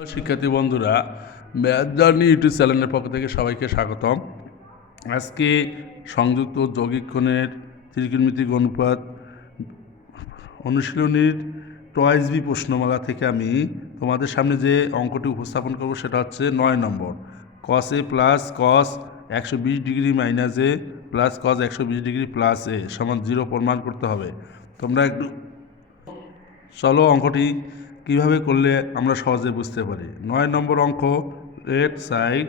শিক্ষার্থী বন্ধুরা, math journey YouTube চ্যানেলের পক্ষ থেকে সবাইকে স্বাগতম। আজকে সংযুক্ত যৌগিকক্ষণের ত্রিকোণমিতিক অনুপাত অনুশীলনীর টয়েস বি প্রশ্নমালা থেকে আমি তোমাদের সামনে যে অঙ্কটি উপস্থাপন করব সেটা হচ্ছে নয় নম্বর। কস এ প্লাস কস একশো বিশ degree minus A plus cos একশো বিশ ডিগ্রি প্লাস এ সমান জিরো প্রমাণ করতে হবে। তোমরা একটু চলো অঙ্কটি কীভাবে করলে আমরা সহজে বুঝতে পারি? নয় নম্বর অঙ্ক, left side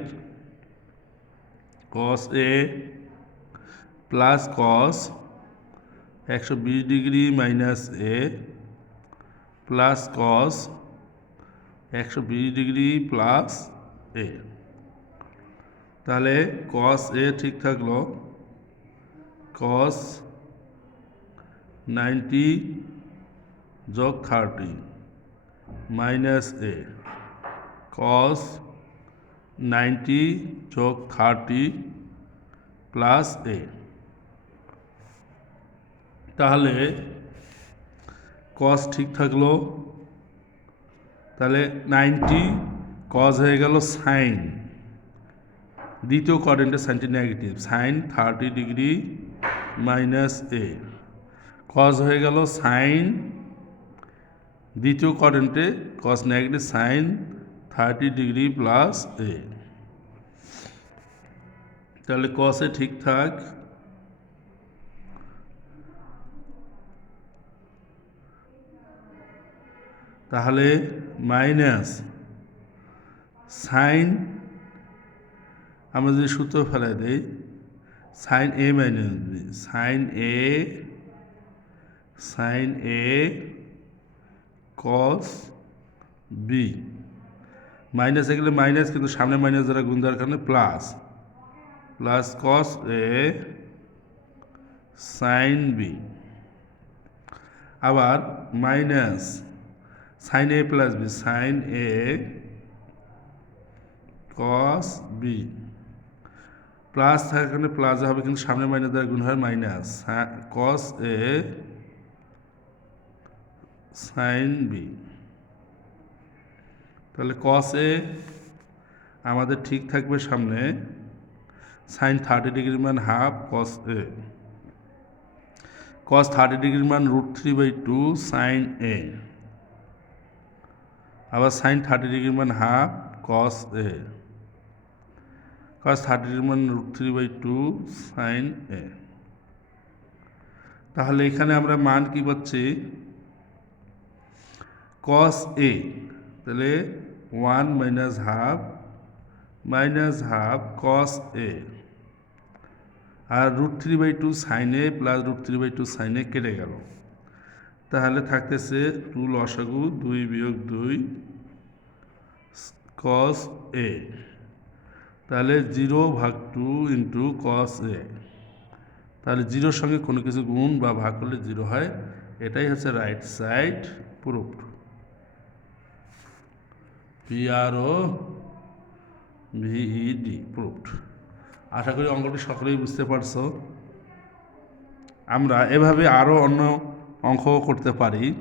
cos A plus cos একশো বিশ degree minus A plus cos একশো বিশ ডিগ্রি প্লাস এ তাহলে কস এ ঠিক থাকল। কস নাইনটি যোগ thirty. Minus A. Cos ninety যোগ থার্টি প্লাস এ। তাহলে কস ঠিক থাকল। তাহলে নাইনটি কস হয়ে গেল সাইন দ্বিতীয় কোয়ারেন্টের সাইনটি negative sine thirty degree minus A. Cos হয়ে গেল সাইন দ্বিতীয় কোয়ারেন্টে cos negative sine thirty degree plus A তাহলে কসে ঠিকঠাক তাহলে মাইনাস সাইন আমরা যদি সূত্র ফেলাই দেই sine A minus B sine A sine A cos B মাইনাসে গেলে মাইনাস কিন্তু সামনে মাইনাস দ্বারা গুণ দেওয়ার কারণে plus plus cos A sine B আবার minus sine A plus B sine A cos B plus থাকার কারণে প্লাস হবে কিন্তু সামনে মাইনাস দ্বারা গুণ হয় minus cos A sine B তাহলে কস এ আমাদের ঠিক থাকবে সামনে সাইন থার্টি ডিগ্রির মান half cos A cos thirty ডিগ্রির মান root three by two sine A আবার সাইন থার্টি ডিগ্রির মান half cos A cos thirty ডিগ্রির মান root three by two sine A তাহলে এখানে আমরা মান কি পাচ্ছি? কস এ তাহলে one minus half minus half cos A R root three by two সাইনে plus root three by two সাইনে কেটে গেল। তাহলে থাকতেছে টু লসাগু দুই বিয়োগ দুই কস এ তাহলে জিরো ভাগ টু ইন্টু কস এ তাহলে জিরোর সঙ্গে কোনো কিছু গুণ বা ভাগ করলে জিরো হয়। এটাই হচ্ছে right side proved P R O V E D proved আশা করি অঙ্কটি সকলেই বুঝতে পারছ। আমরা এভাবে আরও অন্য অঙ্ক করতে পারি।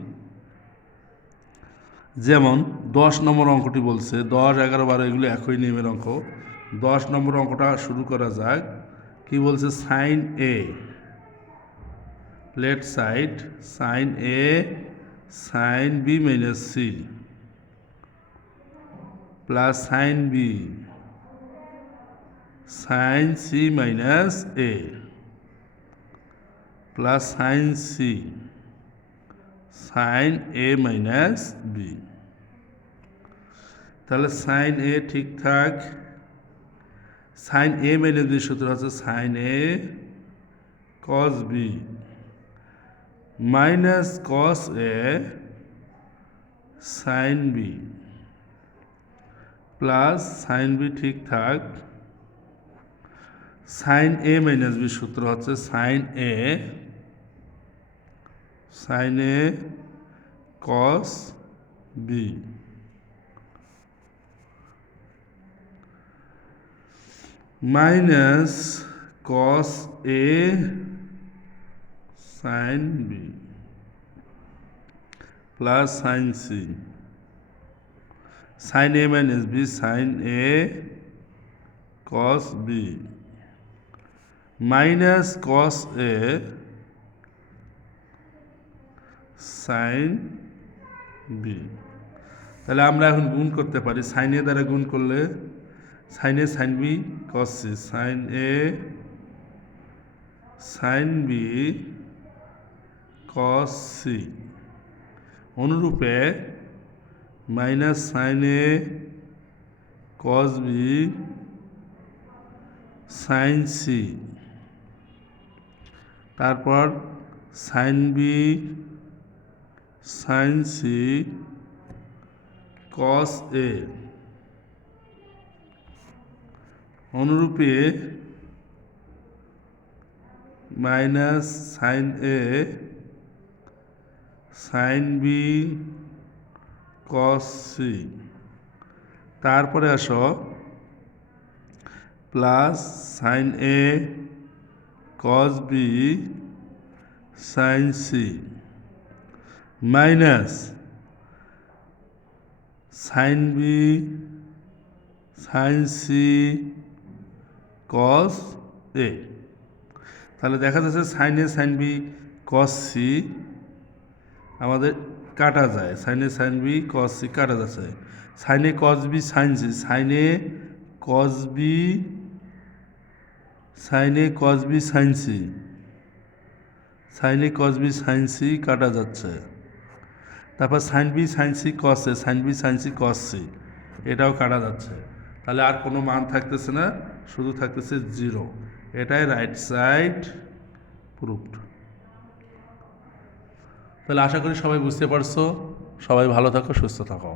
যেমন, দশ নম্বর অঙ্কটি বলছে, দশ, এগারো, বারো এগুলো একই নিয়মের অঙ্ক। দশ নম্বর অঙ্কটা শুরু করা যাক। কি বলছে? Sine A. Left side, sine A, sine B minus C. Plus sine B sine C minus A plus sine C sine A minus B তাহলে সাইন এ ঠিকঠাক সাইন এ মাইনাস বি সূত্র হচ্ছে sine A cos B minus cos A sine B plus sine B ঠিকঠাক sine A minus B সূত্র হচ্ছে sine A sine A cos B minus cos A sine B plus sine C sine A minus B sine A cos B minus cos A sine B তাহলে আমরা এখন গুণ করতে পারি। Sign এ দ্বারা গুণ করলে sine A sine B cos C sine A sine B cos C অনুরূপে minus sine A cos B sine C তারপর sine B sine C cos A অনুরূপে minus sine A sine B cos. C তারপরে আসো। Plus sine A, cos B, sine C. Minus sine B, sine C, cos A. তাহলে দেখা যাচ্ছে sine A, sine B, cos C. আমাদের কাটা যায়। সাইনে sign B cos C কাটা যাচ্ছে। সাইনে কস বি সাইন সি সাইনে কস বি সাইনে কস বি সাইন সি সাইনে কস বি সাইন সি কাটা যাচ্ছে। তারপর sine B sine C cos A sine B sine C cos C এটাও কাটা যাচ্ছে। তাহলে আর কোনো মান থাকতেছে না, শুধু থাকতেছে জিরো এটাই রাইট সাইড প্রুফড তাহলে আশা করি সবাই বুঝতে পারছ। সবাই ভালো থাকো সুস্থ থাকো।